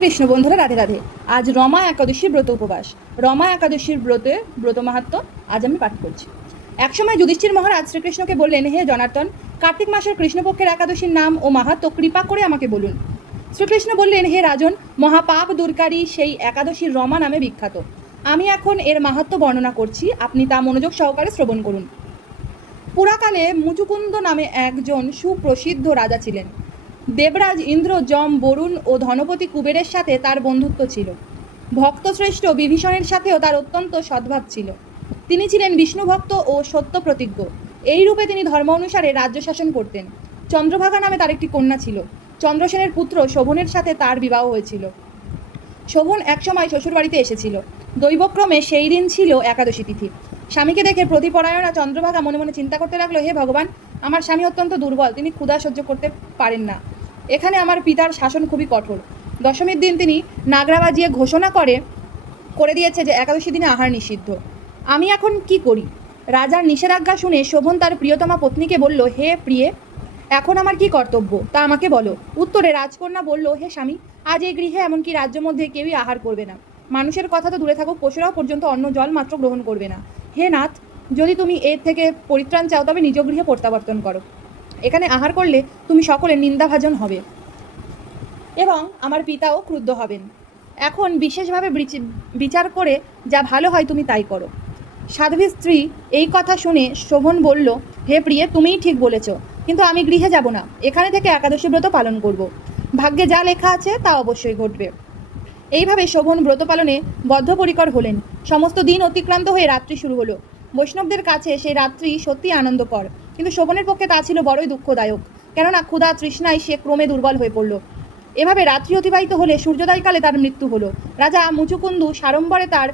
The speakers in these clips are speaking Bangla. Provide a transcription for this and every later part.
কৃষ্ণ বন্ধুরা, রাধে রাধে। আজ রমা একাদশীর ব্রত উপবাস। রমা একাদশীর ব্রত মাহাত্ম্য আজ আমি পাঠ করছি। একসময় যুধিষ্ঠির মহারাজ শ্রীকৃষ্ণকে বললেন, হে জনার্দন, কার্তিক মাসের কৃষ্ণপক্ষের একাদশীর নাম ও মাহাত্ম্য কৃপা করে আমাকে বলুন। শ্রীকৃষ্ণ বললেন, হে রাজন, মহাপাপ দূরকারী সেই একাদশীর রমা নামে বিখ্যাত। আমি এখন এর মাহাত্ম্য বর্ণনা করছি, আপনি তা মনোযোগ সহকারে শ্রবণ করুন। পুরাকালে মুচুকুন্দ নামে একজন সুপ্রসিদ্ধ রাজা ছিলেন। দেবরাজ ইন্দ্র, যম, বরুণ ও ধনপতি কুবেরের সাথে তার বন্ধুত্ব ছিল। ভক্তশ্রেষ্ঠ বিভীষণের সাথেও তার অত্যন্ত সদ্ভাব ছিল। তিনি ছিলেন বিষ্ণুভক্ত ও সত্য প্রতিজ্ঞ। এই রূপে তিনি ধর্ম অনুসারে রাজ্য শাসন করতেন। চন্দ্রভাগা নামে তার একটি কন্যা ছিল। চন্দ্রসেনের পুত্র শোভনের সাথে তার বিবাহ হয়েছিল। শোভন একসময় শ্বশুরবাড়িতে এসেছিল। দৈবক্রমে সেই দিন ছিল একাদশী তিথি। স্বামীকে দেখে প্রতিপরায়ণা চন্দ্রভাগা মনে মনে চিন্তা করতে লাগলো, হে ভগবান, আমার স্বামী অত্যন্ত দুর্বল, তিনি ক্ষুধা সহ্য করতে পারেন না। এখানে আমার পিতার শাসন খুবই কঠোর। দশমীর দিন তিনি নাগরা বাজিয়ে ঘোষণা করে দিয়েছে যে একাদশী দিনে আহার নিষিদ্ধ। আমি এখন কি করি? রাজার নিষেধাজ্ঞা শুনে শোভন তার প্রিয়তমা পত্নীকে বলল, হে প্রিয়ে, এখন আমার কি কর্তব্য তা আমাকে বলো। উত্তরে রাজকন্যা বলল, হে স্বামী, আজ এই গৃহে এমনকি রাজ্য মধ্যে কেউই আহার করবে না। মানুষের কথা তো দূরে থাকুক, পশুরাও পর্যন্ত অন্ন জল মাত্র গ্রহণ করবে না। হে নাথ, যদি তুমি এর থেকে পরিত্রাণ চাও তবে নিজ গৃহে প্রত্যাবর্তন করো। এখানে আহার করলে তুমি সকলের নিন্দাভাজন হবে এবং আমার পিতাও ক্রুদ্ধ হবেন। এখন বিশেষভাবে বিচার করে যা ভালো হয় তুমি তাই করো। সাধ্বীর স্ত্রী এই কথা শুনে শোভন বলল, হে প্রিয়ে, তুমিই ঠিক বলেছ, কিন্তু আমি গৃহে যাব না, এখানে থেকে একাদশী ব্রত পালন করব। ভাগ্যে যা লেখা আছে তা অবশ্যই ঘটবে। এইভাবে শোভন ব্রত পালনে বদ্ধপরিকর হলেন। সমস্ত দিন অতিক্রান্ত হয়ে রাত্রি শুরু হলো। বৈষ্ণবদের কাছে সেই রাত্রি সত্যি আনন্দকর, কিন্তু শোভনের পক্ষে তা ছিল বড়ই দুঃখদায়ক, কেননা ক্ষুধা তৃষ্ণায় সে ক্রমে দুর্বল হয়ে পড়ল। এভাবে রাত্রি অতিবাহিত হলে সূর্যোদয়কালে তার মৃত্যু হলো। রাজা মুচুকুন্দু সাড়ম্বরে তার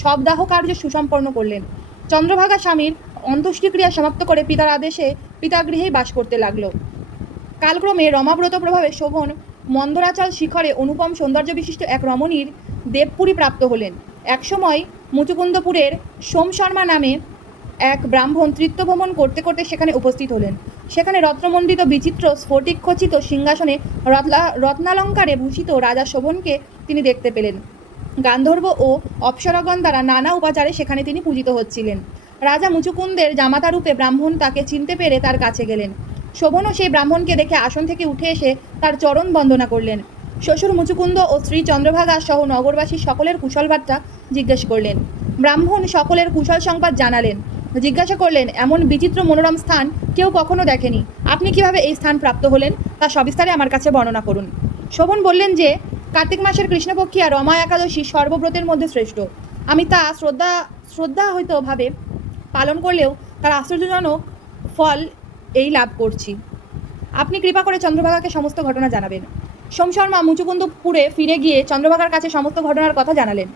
শবদাহ কার্য সুসম্পন্ন করলেন। চন্দ্রভাগা স্বামীর অন্ত্যেষ্টিক্রিয়া সমাপ্ত করে পিতার আদেশে পিতাগৃহেই বাস করতে লাগলো। কালক্রমে রমাব্রত প্রভাবে শোভন মন্দরাচল শিখরে অনুপম সৌন্দর্য বিশিষ্ট এক রমণীর দেবপুরী প্রাপ্ত হলেন। একসময় মুচুকুন্দপুরের সোম শর্মা নামে এক ব্রাহ্মণ তীর্থভ্রমণ করতে করতে সেখানে উপস্থিত হলেন। সেখানে রত্নমণ্ডিত বিচিত্র স্ফটিক খচিত সিংহাসনে রত্নালঙ্কারে ভূষিত রাজা শোভনকে তিনি দেখতে পেলেন। গান্ধর্ব ও অপ্সরাগণ দ্বারা নানা উপাচারে সেখানে তিনি পূজিত হচ্ছিলেন। রাজা মুচুকুন্দের জামাতারূপে ব্রাহ্মণ তাকে চিনতে পেরে তার কাছে গেলেন। শোভনও সেই ব্রাহ্মণকে দেখে আসন থেকে উঠে এসে তার চরণ বন্দনা করলেন। শ্বশুর মুচুকুন্দ ও স্ত্রী চন্দ্রভাগা সহ নগরবাসী সকলের কুশল বার্তা জিজ্ঞেস করলেন। ব্রাহ্মণ সকলের কুশল সংবাদ জানালেন। জিজ্ঞাসা করলেন, এমন বিচিত্র মনোরম স্থান কেউ কখনো দেখেনি, আপনি কিভাবে এই স্থান প্রাপ্ত হলেন তা সবিস্তারে আমার কাছে বর্ণনা করুন। শোভন বললেন যে, কার্তিক মাসের কৃষ্ণপক্ষী আর রমা একাদশী সর্বব্রতের মধ্যে শ্রেষ্ঠ। আমি তা শ্রদ্ধাহীতভাবে পালন করলেও তার আশ্চর্যজনক ফল এই লাভ করছি। আপনি কৃপা করে চন্দ্রভাগাকে সমস্ত ঘটনা জানাবেন। সোম শর্মা মুচুকুন্দপুরে ফিরে গিয়ে চন্দ্রভাগার কাছে সমস্ত ঘটনার কথা জানালেন।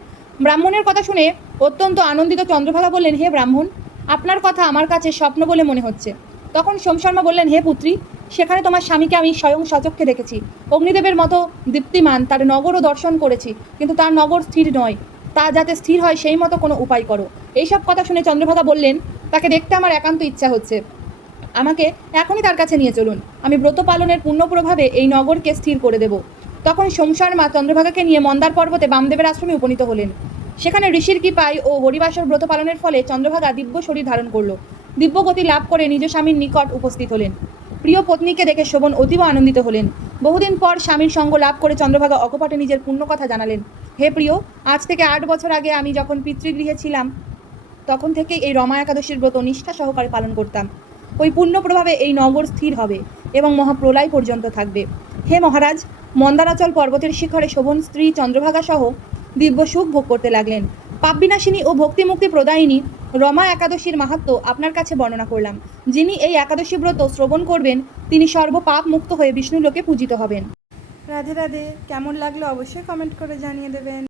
ব্রাহ্মণের কথা শুনে অত্যন্ত আনন্দিত চন্দ্রভাগা বললেন, হে ব্রাহ্মণ, আপনার কথা আমার কাছে স্বপ্ন বলে মনে হচ্ছে। তখন সোম শর্মা বললেন, হে পুত্রী, সেখানে তোমার স্বামীকে আমি স্বয়ং সচক্ষে দেখেছি। অগ্নিদেবের মতো দীপ্তিমান তার নগরও দর্শন করেছি, কিন্তু তার নগর স্থির নয়। তা যাতে স্থির হয় সেই মতো কোনো উপায় করো। এইসব কথা শুনে চন্দ্রভাগা বললেন, তাকে দেখতে আমার একান্ত ইচ্ছা হচ্ছে, আমাকে এখনই তার কাছে নিয়ে চলুন। আমি ব্রত পালনের পুণ্যপ্রভাবে এই নগরকে স্থির করে দেব। তখন সোম শর্মা চন্দ্রভাগাকে নিয়ে মন্দার পর্বতে বামদেবের আশ্রমে উপনীত হলেন। সেখানে ঋষির কৃপায় ও হরিবাসর ব্রত পালনের ফলে চন্দ্রভাগা দিব্য শরীর ধারণ করল। দিব্য গতি লাভ করে নিজ স্বামীর নিকট উপস্থিত হলেন। প্রিয় পত্নীকে দেখে শোভন অতীব আনন্দিত হলেন। বহুদিন পর স্বামীর সঙ্গ লাভ করে চন্দ্রভাগা অকপটে নিজের পুণ্য কথা জানালেন। হে প্রিয়, আজ থেকে 8 বছর আগে আমি যখন পিতৃগৃহে ছিলাম তখন থেকেই এই রমা একাদশীর ব্রত নিষ্ঠা সহকারে পালন করতাম। ওই পুণ্য প্রভাবে এই নগর স্থির হবে এবং মহাপ্রলয় পর্যন্ত থাকবে। হে মহারাজ, মন্দারাচল পর্বতের শিখরে শোভন স্ত্রী চন্দ্রভাগা সহ দিব্য সুখ ভোগ করতে লাগলেন। পাপবিনাশিনী ও ভক্তিমুক্তি প্রদায়িনী রমা একাদশীর মাহাত্ম্য আপনার কাছে বর্ণনা করলাম। যিনি এই একাদশী ব্রত শ্রবণ করবেন তিনি সর্বপাপ মুক্ত হয়ে বিষ্ণু লোকে পূজিত হবেন। রাধে রাধে। কেমন লাগলো অবশ্যই কমেন্ট করে জানিয়ে দেবেন।